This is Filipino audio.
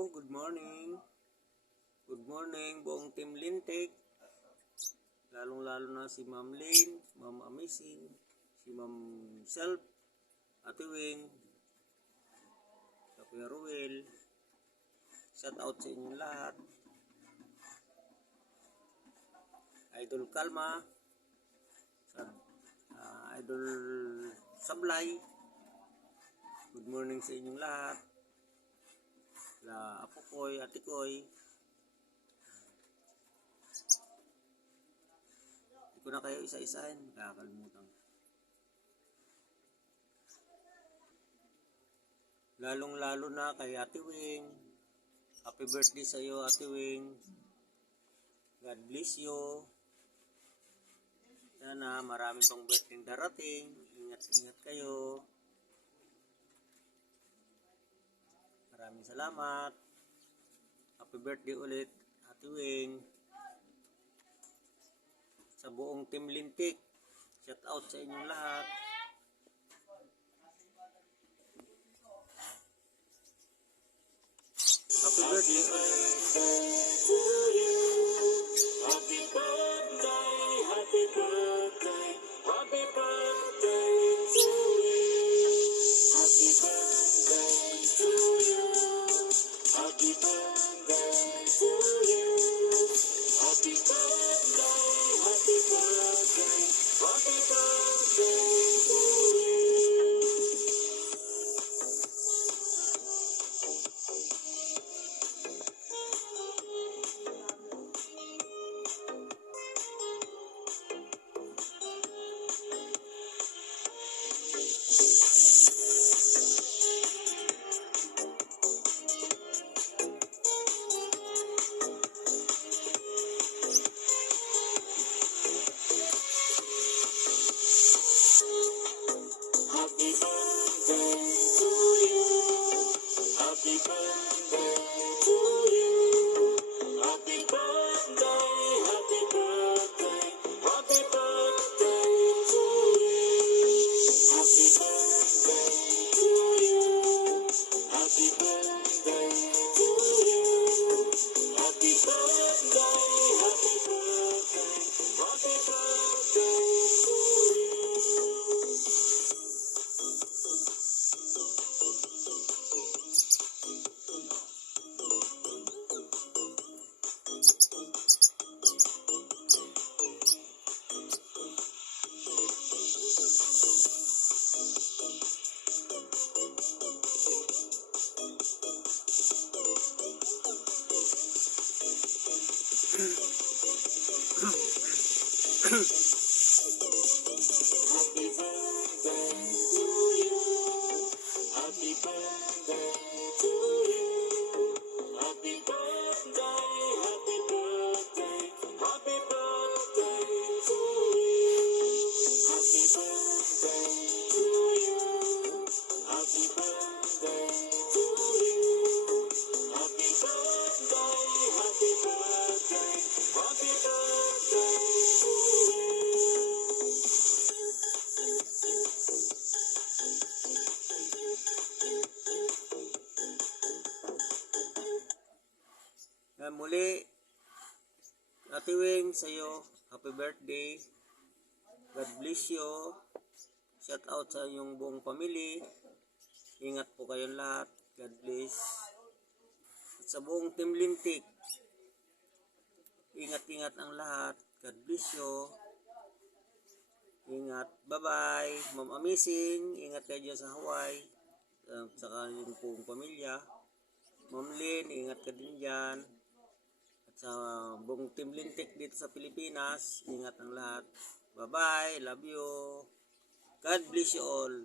Hello, good morning. Good morning, buong Team Lintik. Lalong-lalo na si Ma'am Lynn, Ma'am Amazing, si Ma'am Self, Ate Wing, Kuya Ruel. Shout out sa inyong lahat. Idol Kalma, Idol Sablay. Good morning sa inyong lahat. La Apo Koy, Ate Koy. Hindi ko na kayo isa-isahin, kakalimutan. Lalong-lalo na kay Ate Wing. Happy birthday sa iyo, Ate Wing. God bless you. Sana marami pang birthday darating. Ingat-ingat kayo. Maraming salamat. Happy birthday ulit, Ate Wing. Sa buong Team Lintik, shout out sa inyong lahat. Happy birthday ulit. Happy birthday, happy birthday, happy birthday to you. Happy birthday to you. Happy birthday to you. Happy birthday, happy birthday, happy birthday to you. Happy birthday to you. Happy birthday to you. Happy birthday, happy birthday, happy birthday to you. Happy birthday to you. Happy birthday to you. Happy birthday, happy birthday, happy birthday to you. Happy birthday to you. Happy birthday to you. Happy birthday, happy birthday, happy birthday to you. Happy birthday to you. Happy birthday to you. Happy birthday, happy birthday, happy birthday to you. Muli, Ate Wing, sa'yo, happy birthday. God bless you. Shout out sa inyong buong family. Ingat po kayong lahat. God bless. At sa buong Team Lintik, ingat-ingat ang lahat. God bless you. Ingat. Bye-bye. Ma'am Amazing, ingat kayo dyan sa Hawaii. At saka yung buong pamilya. Ma'am Lynn, ingat ka din dyan. Sa buong Team Lintik dito sa Pilipinas, ingat ang lahat. Bye-bye, love you. God bless you all.